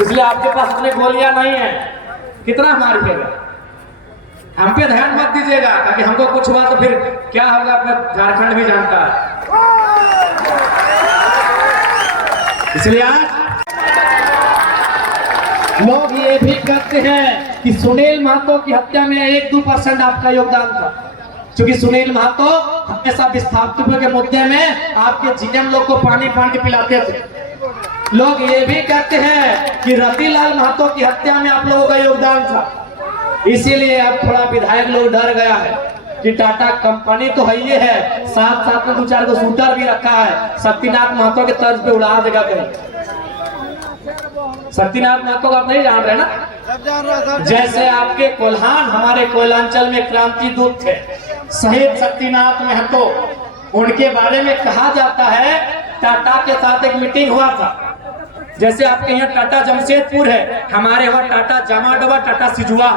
इसलिए आपके पास उतने गोलियां नहीं है, कितना मारिएगा। हम पे ध्यान मत दीजिएगा, ताकि हमको कुछ हुआ तो फिर क्या होगा अपना झारखंड भी जानता है। इसलिए आज लोग ये भी कहते हैं कि सुनील महतो की हत्या में 1-2% आपका योगदान था, क्योंकि सुनील महतो हमेशा विस्थापितों के मुद्दे में आपके जीएम लोग को पानी पिलाते थे। लोग ये भी कहते हैं कि रतिलाल महतो की हत्या में आप लोगों का योगदान था। इसीलिए अब थोड़ा विधायक लोग डर गया है कि टाटा कंपनी तो है ये है, साथ साथ में 2-4 को शूटर भी रखा है, शक्तिनाथ महतो के तर्ज पे उड़ा देगा कहीं। शक्तिनाथ महतो को आप नहीं जान रहे ना? जैसे आपके कोल्हान हमारे कोयलांचल में क्रांति दूत थे, शहीद शक्तिनाथ महतो, उनके बारे में कहा जाता है टाटा के साथ एक मीटिंग हुआ था। जैसे आपके यहाँ टाटा जमशेदपुर है, हमारे यहाँ टाटा जामाडवा, टाटा सिजुआ।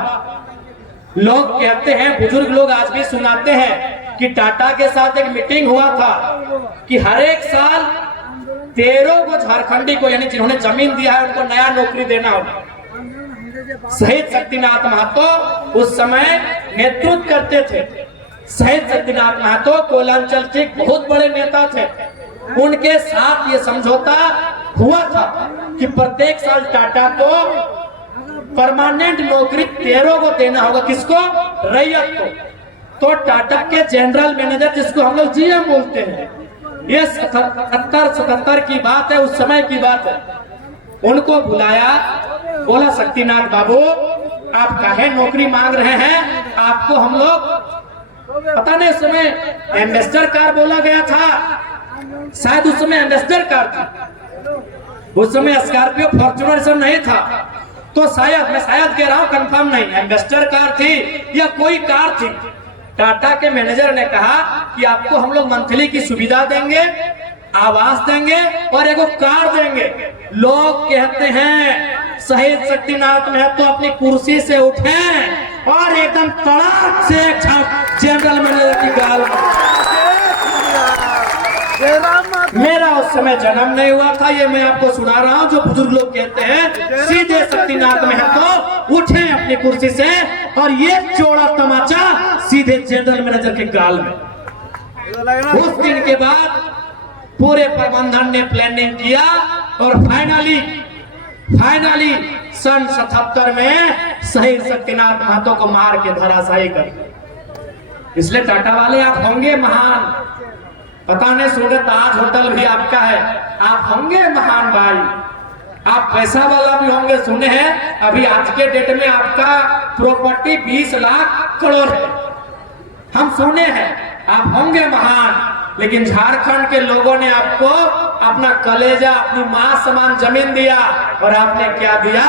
लोग कहते हैं, बुजुर्ग लोग आज भी सुनाते हैं कि टाटा के साथ एक मीटिंग हुआ था कि हर एक साल 13 को झारखंडी को, यानी जिन्होंने जमीन दिया है उनको नया नौकरी देना होगा। शहीद शक्तिनाथ महतो उस समय नेतृत्व करते थे। शहीद शक्तिनाथ महतो कोयलांचल के बहुत बड़े नेता थे। उनके साथ ये समझौता हुआ था कि प्रत्येक साल टाटा को परमानेंट नौकरी 13 को देना होगा। किसको? रैयत को। तो टाटा के जनरल मैनेजर, जिसको हम लोग जीएम बोलते हैं, ये 77 की बात है, उस समय की बात है, उनको बुलाया, बोला शक्तिनाथ बाबू आप काहे नौकरी मांग रहे हैं? आपको हम लोग, पता नहीं उस समय एम्बेसडर कार बोला गया था, शायद उस समय एम्बेसडर कार थी, उस समय स्कॉर्पियो फॉर्च्यूनर सब नहीं था। तो शायद, मैं शायद कह रहा हूं, कंफर्म नहीं, एम्बेसडर कार थी या कोई कार थी। टाटा के मैनेजर ने कहा कि आपको हम लोग मंथली की सुविधा देंगे, आवास देंगे और एगो कार देंगे। लोग कहते हैं शहीद शक्तिनाथ महतो तो अपनी कुर्सी से उठे और एकदम तड़ाक से जनरल मैनेजर की गाल। मेरा उस समय जन्म नहीं हुआ था, ये मैं आपको सुना रहा हूँ। जो बुजुर्ग लोग कहते हैं, सीधे शक्तिनाथ महतो उठे अपनी कुर्सी से और ये चौड़ा तमाचा सीधे जनरल मैनेजर के गाल में। उस दिन के बाद पूरे प्रबंधन ने प्लानिंग किया और फाइनली सन 77 में शहीद शक्तिनाथ महतो को मार के धराशायी कर। इसलिए टाटा वाले आप होंगे महान, पता नहीं सुने ताज होटल भी आपका है, आप होंगे महान भाई, आप पैसा वाला भी होंगे। सुने हैं अभी आज के डेट में आपका प्रॉपर्टी 20 लाख करोड़ है, हम सुने हैं, आप होंगे महान। लेकिन झारखंड के लोगों ने आपको अपना कलेजा, अपनी मां समान जमीन दिया, और आपने क्या दिया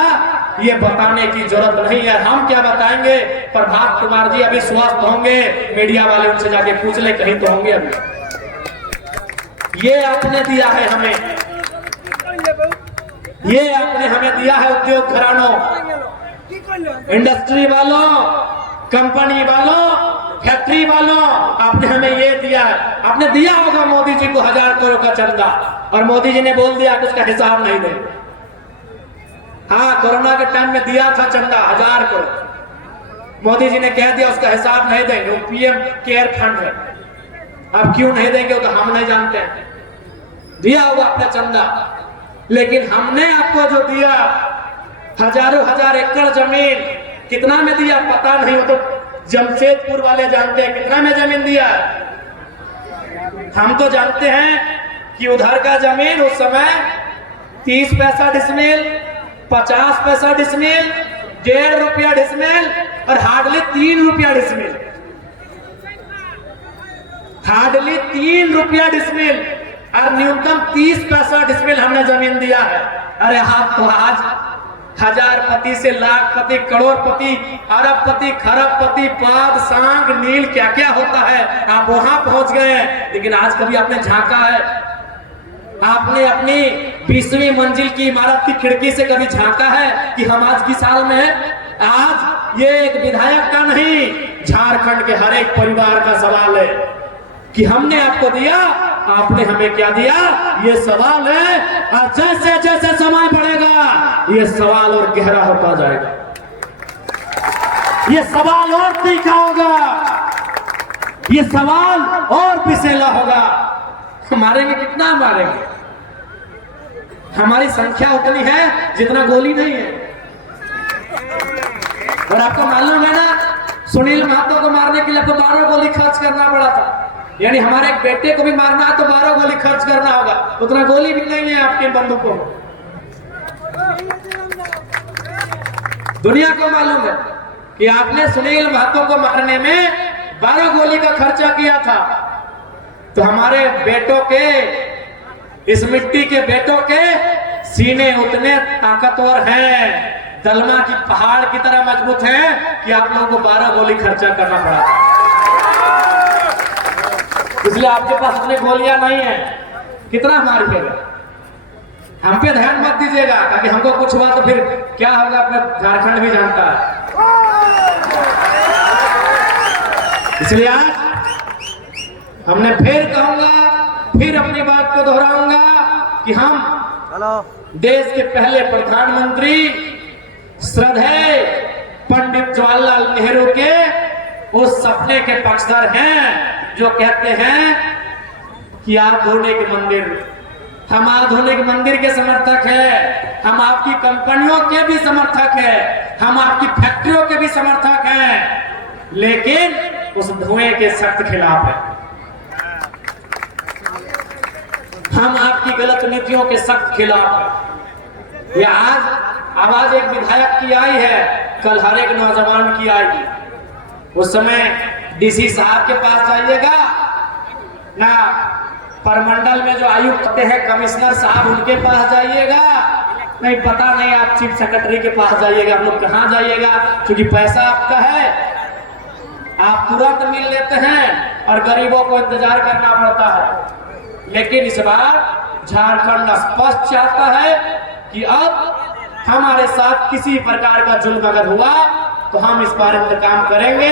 ये बताने की जरूरत नहीं है। हम क्या बताएंगे? प्रभात कुमार जी अभी स्वस्थ होंगे, मीडिया वाले उनसे जाके पूछ ले, कहीं तो होंगे अभी। ये आपने दिया है हमें, ये आपने हमें दिया है उद्योग घरानों, इंडस्ट्री वालों, कंपनी वालों, फैक्ट्री वालों, आपने हमें ये दिया है। आपने दिया होगा मोदी जी को 1000 करोड़ का चंदा, और मोदी जी ने बोल दिया कि उसका हिसाब नहीं देंगे। हाँ, कोरोना के टाइम में दिया था चंदा 1000 करोड़, मोदी जी ने कह दिया उसका हिसाब नहीं देंगे, वो पीएम केयर फंड है। अब क्यों नहीं देंगे वो तो हम नहीं जानते हैं, दिया होगा अपना चंदा। लेकिन हमने आपको जो दिया, हजारों हजार एकड़ जमीन, कितना में दिया पता नहीं, वो तो जमशेदपुर वाले जानते हैं कितना में जमीन दिया। हम तो जानते हैं कि उधर का जमीन उस समय 30 पैसा डिसमिल, 50 पैसा डिसमिल, 1.5 रुपया डिसमिल और हार्डली 3 रुपया डिसमिल, हार्डली 3 रुपया डिसमिल और न्यूनतम 30 पैसा डिसमिल हमने जमीन दिया है। अरे हाँ, तो आज हजारपति से लाखपति, करोड़पति, अरबपति, खरबपति, पाद, सांग, नील, क्या क्या होता है, आप वहां पहुंच गए। लेकिन आज कभी आपने झांका है? आपने अपनी 20वीं मंजिल की इमारत की खिड़की से कभी झांका है कि हम आज किस हाल में हैं? आज ये एक विधायक का नहीं, झारखंड के हर एक परिवार का सवाल है कि हमने आपको दिया, आपने हमें क्या दिया, ये सवाल है। और जैसे जैसे समय बढ़ेगा ये सवाल और गहरा होता जाएगा, ये सवाल और तीखा होगा, ये सवाल और पिसेला होगा। मारेंगे कितना मारेंगे? हमारी संख्या उतनी है जितना गोली नहीं है। और आपको मालूम है ना, सुनील महतो को मारने के लिए आपको 12 गोली खर्च करना पड़ा था। यानी हमारे एक बेटे को भी मारना है तो 12 गोली खर्च करना होगा, उतना गोली भी नहीं है आपके बंदूकों में। दुनिया को मालूम है कि आपने सुनील महतो को मारने में 12 गोली का खर्चा किया था। तो हमारे बेटों के, इस मिट्टी के बेटों के सीने उतने ताकतवर हैं, दलमा की पहाड़ की तरह मजबूत हैं कि आप लोगों को 12 गोली खर्चा करना पड़ा था। इसलिए आपके पास उतनी गोलियां नहीं है। कितना मारिएगा? हम पे ध्यान मत दीजिएगा, क्योंकि हमको कुछ हुआ तो फिर क्या होगा अपना झारखंड भी जानता है। इसलिए आज हमने फिर कहूंगा, फिर अपनी बात को दोहराऊंगा कि हम देश के पहले प्रधानमंत्री श्रद्धेय पंडित जवाहरलाल नेहरू के उस सपने के पक्षधर हैं जो कहते हैं कि आधुनिक मंदिर, हम आधुनिक मंदिर के समर्थक हैं, हम आपकी कंपनियों के भी समर्थक हैं, हम आपकी फैक्ट्रियों के भी समर्थक हैं, लेकिन उस धुएं के सख्त खिलाफ है। हम आपकी गलत नीतियों के सख्त खिलाफ है। यह आज आवाज एक विधायक की आई है, कल हर एक नौजवान की आएगी। उस समय डीसी साहब के पास जाइएगा ना, परमंडल में जो आयुक्त होते हैं कमिश्नर साहब उनके पास जाइएगा, नहीं पता नहीं आप चीफ सेक्रेटरी के पास जाइएगा, आप लोग कहाँ जाइएगा, क्योंकि पैसा आपका है, आप तुरंत मिल लेते हैं और गरीबों को इंतजार करना पड़ता है। लेकिन इस बार झारखंड स्पष्ट चाहता है कि अब हमारे साथ किसी प्रकार का जुल्म अगर हुआ तो हम इस बार इंतकाम करेंगे